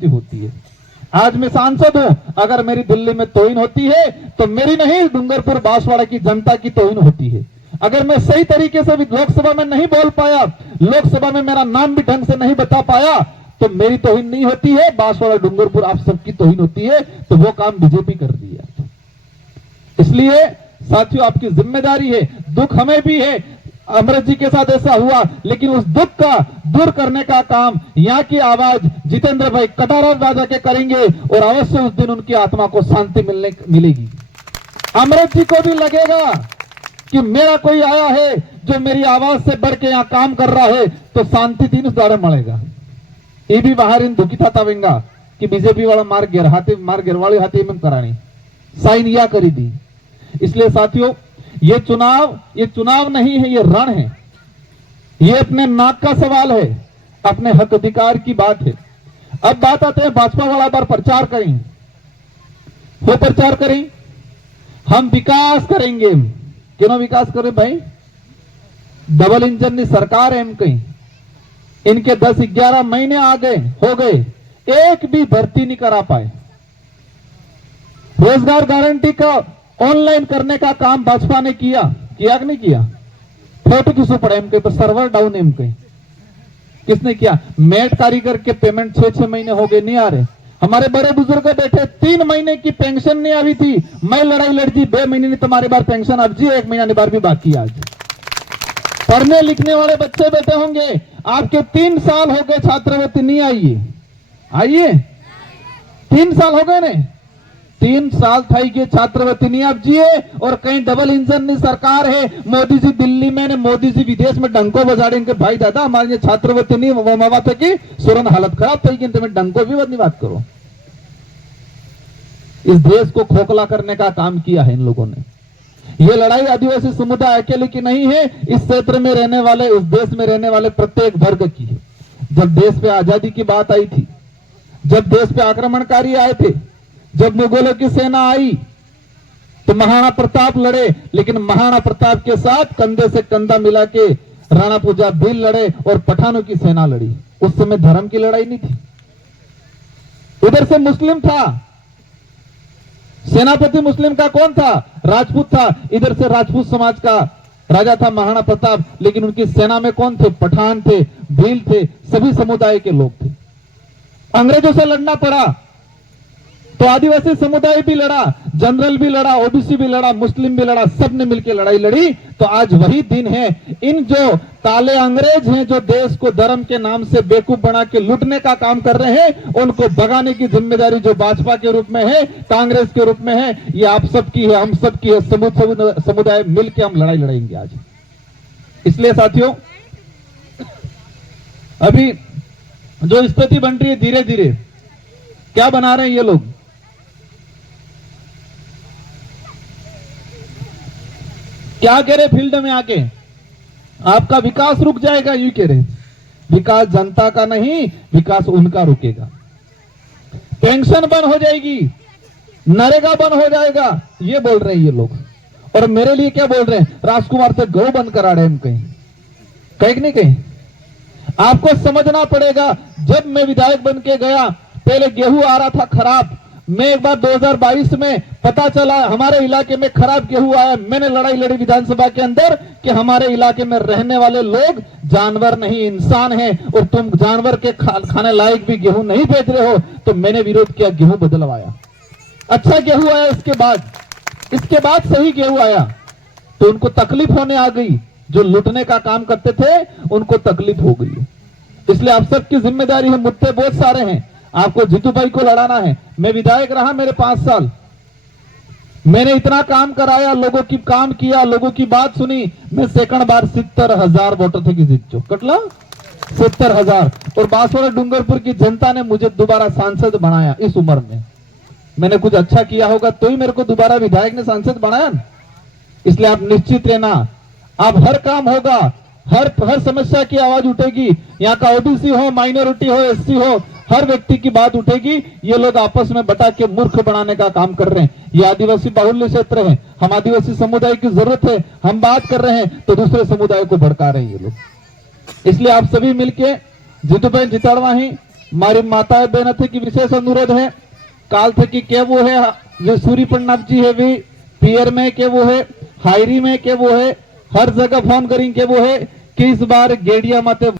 राजनीति होती है। आज मैं सांसद हूं, अगर मेरी दिल्ली में तोहिन होती है तो मेरी नहीं, डूंगरपुर बांसवाड़ा की जनता की तोहिन होती है। अगर मैं सही तरीके से लोकसभा में नहीं बोल पाया, लोकसभा में मेरा नाम भी ढंग से नहीं बता पाया, तो मेरी तोहिन नहीं होती है, बांसवाड़ा डूंगरपुर आप सबकी तोहिन होती है। तो वो काम बीजेपी कर रही है। इसलिए साथियों, आपकी जिम्मेदारी है, दुख हमें भी है, अमृत जी के साथ ऐसा हुआ, लेकिन उस दुख का दूर करने का काम यहाँ की आवाज जितेंद्र भाई कटारा राजा के करेंगे और अवश्य उस दिन उनकी आत्मा को शांति मिलेगी। अमृत जी को भी लगेगा कि मेरा कोई आया है जो मेरी आवाज से बढ़ के यहाँ काम कर रहा है, तो शांति दिन उस द्वारा मिलेगा। ये भी बाहर इन दुखी था तवेंगा कि बीजेपी वाला मार गिरवाड़ी हाथी में करानी साइन या करी दी। इसलिए साथियों, ये चुनाव नहीं है, ये रण है। ये अपने नाक का सवाल है, अपने हक अधिकार की बात है। अब बात आते हैं भाजपा वाला बार प्रचार करें, वो प्रचार करें, हम विकास करेंगे। क्यों विकास करें भाई? डबल इंजन की सरकार है कहीं, इनके 10-11 महीने हो गए, एक भी भर्ती नहीं करा पाए। रोजगार गारंटी का ऑनलाइन करने का काम भाजपा ने किया कि नहीं किया? फोटो किसको पड़ा एम पर सर्वर डाउन एम कहीं किसने किया? मेट कारीगर के पेमेंट 6-6 महीने हो गए, नहीं आ रहे। हमारे बड़े बुजुर्ग बैठे 3 महीने की पेंशन नहीं आई थी, मैं लड़ाई लड़ती 2 महीने नहीं तुम्हारे बार पेंशन अब जी 1 महीना बार भी बाकी। आज पढ़ने लिखने वाले बच्चे बैठे होंगे, आपके 3 साल हो गए छात्रवृत्ति नहीं आइए 3 साल हो गए ने, 3 साल था कि छात्रवृत्ति नहीं आप जिए। और कहीं डबल इंजन की सरकार है, मोदी जी दिल्ली में ने, मोदी जी विदेश में डंको बजाड़ेंगे। भाई दादा हमारे छात्रवृत्ति नहीं वो बात है कि सुरन हालत खराब थी, तुम्हें डंको भी नहीं बात करो। इस देश को खोखला करने का काम किया है इन लोगों ने। ये लड़ाई आदिवासी समुदाय अकेले की नहीं है, इस क्षेत्र में रहने वाले, उस देश में रहने वाले प्रत्येक वर्ग की है। जब देश पे आजादी की बात आई थी, जब देश पे आक्रमणकारी आए थे, जब मुगलों की सेना आई तो महाराणा प्रताप लड़े, लेकिन महाराणा प्रताप के साथ कंधे से कंधा मिला के राणा पूजा भील लड़े और पठानों की सेना लड़ी। उस समय धर्म की लड़ाई नहीं थी। उधर से मुस्लिम था, सेनापति मुस्लिम का कौन था? राजपूत था। इधर से राजपूत समाज का राजा था महाराणा प्रताप, लेकिन उनकी सेना में कौन थे? पठान थे, भील थे, सभी समुदाय के लोग थे। अंग्रेजों से लड़ना पड़ा तो आदिवासी समुदाय भी लड़ा, जनरल भी लड़ा, ओबीसी भी लड़ा, मुस्लिम भी लड़ा, सबने मिलकर लड़ाई लड़ी। तो आज वही दिन है। इन जो काले अंग्रेज हैं, जो देश को धर्म के नाम से बेवकूफ बना के लूटने का काम कर रहे हैं, उनको भगाने की जिम्मेदारी जो भाजपा के रूप में है, कांग्रेस के रूप में है, ये आप सबकी है, हम सबकी है। समुदाय मिलकर हम लड़ाई लड़ेंगे आज। इसलिए साथियों, अभी जो स्थिति बन रही है, धीरे धीरे क्या बना रहे हैं ये लोग? क्या कह रहे फील्ड में आके? आपका विकास रुक जाएगा, यूं कह रहे। विकास जनता का नहीं, विकास उनका रुकेगा। पेंशन बंद हो जाएगी, नरेगा बंद हो जाएगा, ये बोल रहे हैं ये लोग। और मेरे लिए क्या बोल रहे हैं? राजकुमार से गौ बंद करा रहे हैं कहीं नहीं कहीं। आपको समझना पड़ेगा, जब मैं विधायक बन के गया, पहले गेहूं आ रहा था खराब। मैं एक बार 2022 में पता चला हमारे इलाके में खराब गेहूं आया, मैंने लड़ाई लड़ी विधानसभा के अंदर कि हमारे इलाके में रहने वाले लोग जानवर नहीं इंसान हैं, और तुम जानवर के खाने लायक भी गेहूं नहीं भेज रहे हो। तो मैंने विरोध किया, गेहूं बदलवाया, अच्छा गेहूं आया। इसके बाद सही गेहूं आया, तो उनको तकलीफ होने आ गई। जो लूटने का काम करते थे उनको तकलीफ हो गई। इसलिए आप सबकी जिम्मेदारी है, मुद्दे बहुत सारे हैं, आपको जीतू भाई को लड़ाना है। मैं विधायक रहा मेरे 5 साल, मैंने इतना काम कराया, लोगों की काम किया, लोगों की बात सुनी। मैं सेकंड बार 70,000 वोटर थे कि जीत जो कटला 70,000। और बांसवाड़ा डूंगरपुर की जनता ने मुझे दोबारा सांसद बनाया। इस उम्र में मैंने कुछ अच्छा किया होगा तो ही मेरे को दोबारा विधायक ने सांसद बनाया। इसलिए आप निश्चित रहना, आप हर काम होगा, हर समस्या की आवाज उठेगी। यहाँ का ओबीसी हो, माइनॉरिटी हो, एससी हो, हर व्यक्ति की बात उठेगी। ये लोग आपस में बटा के मूर्ख बनाने का काम कर रहे हैं। ये आदिवासी बाहुल्य क्षेत्र है, हम आदिवासी समुदाय की जरूरत है, हम बात कर रहे हैं तो दूसरे समुदाय को भड़का रहे हैं ये लोग। इसलिए आप सभी मिलके जीतूभाई जिताड़वा ही हमारी माता बहन थे कि विशेष अनुरोध है काल थे कि के वो है जो सूर्य प्रणाप जी है भी पियर में के वो है हायरी में के वो है हर जगह फोन करें के वो है कि इस बार गेड़िया माते